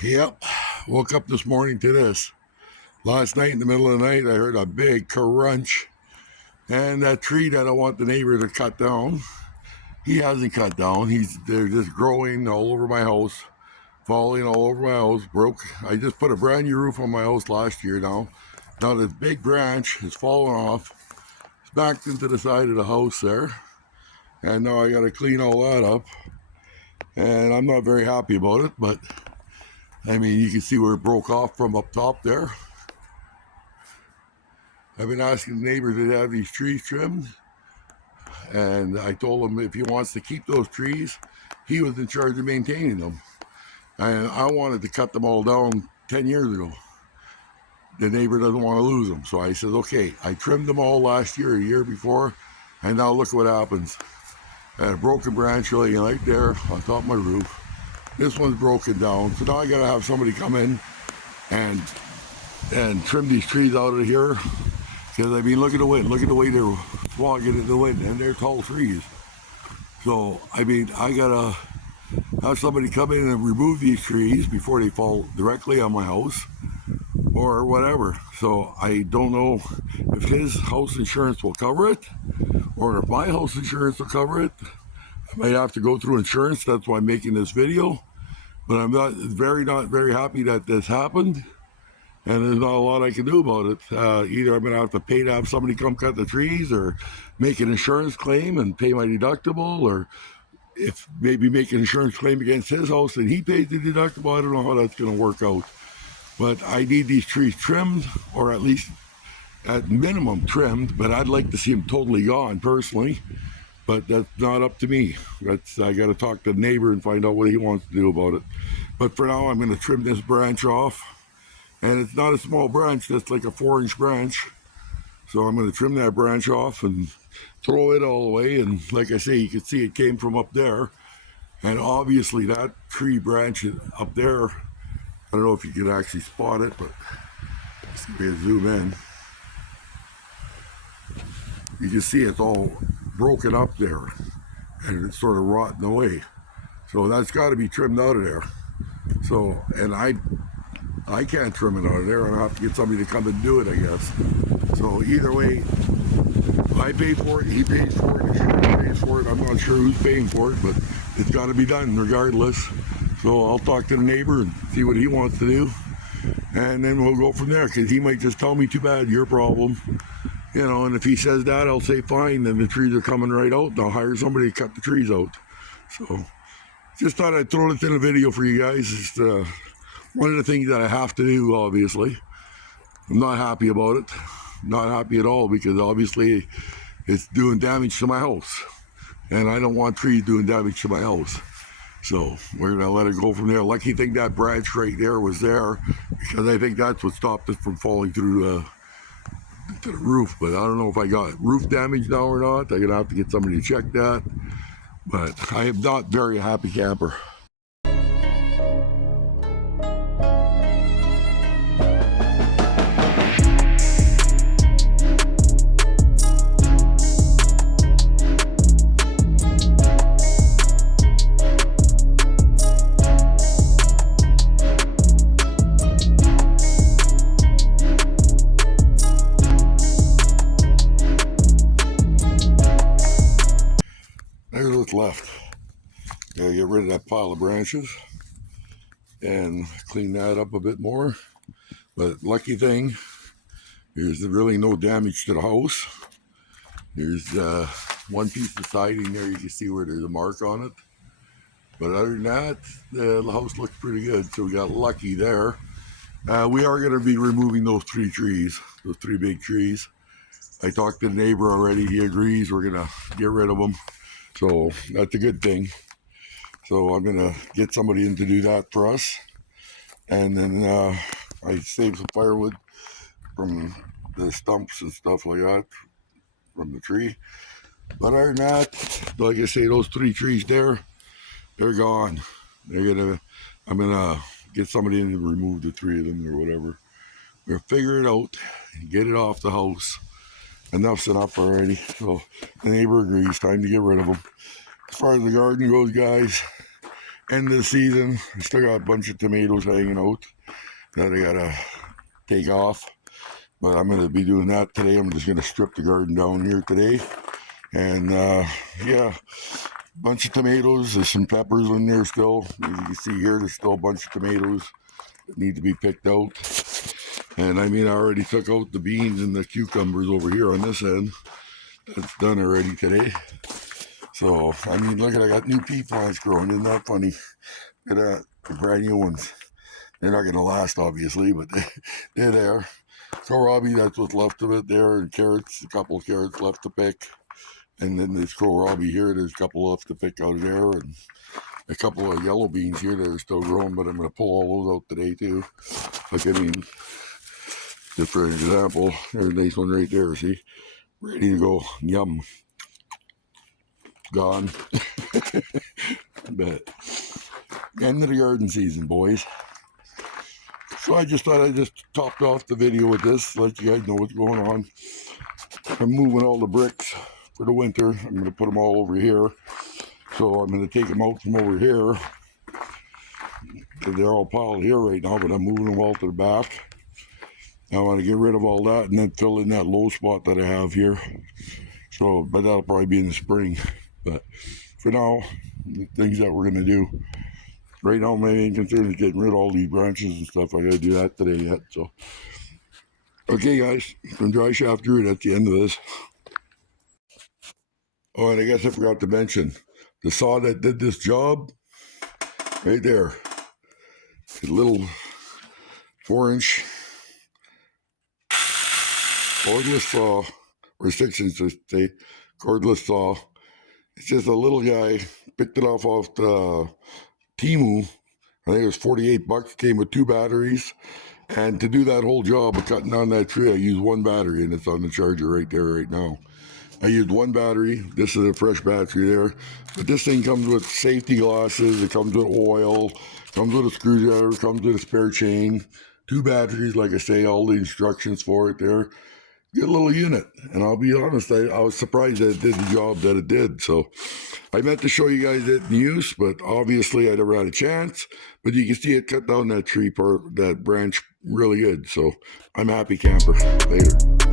Yep, woke up this morning to this. Last night in the middle of the night, I heard a big crunch, and that tree that I want the neighbor to cut down, he hasn't cut down. They're just growing all over my house, falling all over my house. Broke. I just put a brand new roof on my house last year. Now this big branch has fallen off. It's backed into the side of the house there, and now I got to clean all that up. And I'm not very happy about it, but I mean, you can see where it broke off from up top there. I've been asking the neighbor to have these trees trimmed, and I told him if he wants to keep those trees, he was in charge of maintaining them. And I wanted to cut them all down 10 years ago. The neighbor doesn't want to lose them, so I said, okay. I trimmed them all last year, a year before, and now look what happens. I had a broken branch laying right there on top of my roof. This one's broken down, so now I gotta have somebody come in and trim these trees out of here. Because I mean, look at the wind. Look at the way they're flogging in the wind, and they're tall trees. So I mean, I gotta have somebody come in and remove these trees before they fall directly on my house or whatever. So I don't know if his house insurance will cover it or if my house insurance will cover it. I might have to go through insurance. That's why I'm making this video. But I'm not very happy that this happened. And there's not a lot I can do about it. Either I'm going to have to pay to have somebody come cut the trees, or make an insurance claim and pay my deductible, or if maybe make an insurance claim against his house and he pays the deductible. I don't know how that's going to work out. But I need these trees trimmed, or at least at minimum trimmed, but I'd like to see them totally gone personally. But that's not up to me. I got to talk to the neighbor and find out what he wants to do about it. But for now, I'm going to trim this branch off. And it's not a small branch, that's like a 4-inch branch. So I'm going to trim that branch off and throw it all away. And like I say, you can see it came from up there. And obviously that tree branch up there, I don't know if you can actually spot it, but let's see if we can zoom in. You can see it's all broken up there, and it's sort of rotting away. So that's got to be trimmed out of there. So, and I can't trim it out of there. I'll have to get somebody to come and do it, I guess. So either way, I pay for it, he pays for it, insurance pays for it. I'm not sure who's paying for it, but it's got to be done regardless. So I'll talk to the neighbor and see what he wants to do, and then we'll go from there, because he might just tell me, too bad, your problem. You know, and if he says that, I'll say fine, then the trees are coming right out, and I'll hire somebody to cut the trees out. So just thought I'd throw this in a video for you guys. It's one of the things that I have to do, obviously. I'm not happy about it. Not happy at all, because obviously it's doing damage to my house. And I don't want trees doing damage to my house. So we're going to let it go from there. Lucky thing that branch right there was there, because I think that's what stopped it from falling through to the roof. But I don't know if I got roof damage now or not. I'm going to have to get somebody to check that. But I am not very happy camper. There's what's left. Gotta get rid of that pile of branches and clean that up a bit more. But lucky thing, there's really no damage to the house. There's one piece of siding there, you can see where there's a mark on it. But other than that, the house looks pretty good, so we got lucky there. We are going to be removing those 3 trees, those 3 big trees. I talked to the neighbor already, he agrees we're going to get rid of them. So that's a good thing. So I'm going to get somebody in to do that for us. And then I saved some firewood from the stumps and stuff like that from the tree. But other than that, like I say, those 3 trees there, they're gone. I'm gonna get somebody in to remove the 3 of them or whatever. We'll figure it out and get it off the house. Enough's enough already. So the neighbor agrees, time to get rid of them. As far as the garden goes, guys, end of the season. I still got a bunch of tomatoes hanging out that I gotta take off. But I'm gonna be doing that today. I'm just gonna strip the garden down here today. And yeah, bunch of tomatoes. There's some peppers in there still. As you can see here, there's still a bunch of tomatoes that need to be picked out. And I mean, I already took out the beans and the cucumbers over here on this end. That's done already today. So, I mean, look at, I got new pea plants growing. Isn't that funny? Look at that, the brand new ones. They're not going to last, obviously, but they're there. So, Robbie, that's what's left of it there. And carrots, a couple of carrots left to pick. And then this Robbie here, there's a couple left to pick out of there. And a couple of yellow beans here that are still growing, but I'm going to pull all those out today, too. Like, I mean, just for an example, there's a nice one right there, see? Ready to go. Yum. Gone. But end of the garden season, boys. So I just thought I'd just topped off the video with this, let you guys know what's going on. I'm moving all the bricks for the winter. I'm going to put them all over here. So I'm going to take them out from over here. They're all piled here right now, but I'm moving them all to the back. I want to get rid of all that and then fill in that low spot that I have here. So, but that'll probably be in the spring. But for now, the things that we're going to do. Right now, my main concern is getting rid of all these branches and stuff. I got to do that today yet. So, okay, guys, from DriveShaftDrew, that's the end of this. Oh, and I guess I forgot to mention the saw that did this job right there. A little 4-inch cordless saw, or 6-inch, I say, cordless saw. It's just a little guy, picked it off the Temu. I think it was 48 bucks, came with 2 batteries. And to do that whole job of cutting down that tree, I used 1 battery, and it's on the charger right there right now. I used 1 battery. This is a fresh battery there. But this thing comes with safety glasses, it comes with oil, comes with a screwdriver, comes with a spare chain, 2 batteries, like I say, all the instructions for it there. Good little unit, and I'll be honest, I was surprised that it did the job that it did. So I meant to show you guys it in use, but obviously I never had a chance. But you can see it cut down that tree part, that branch really good. So I'm happy camper. Later.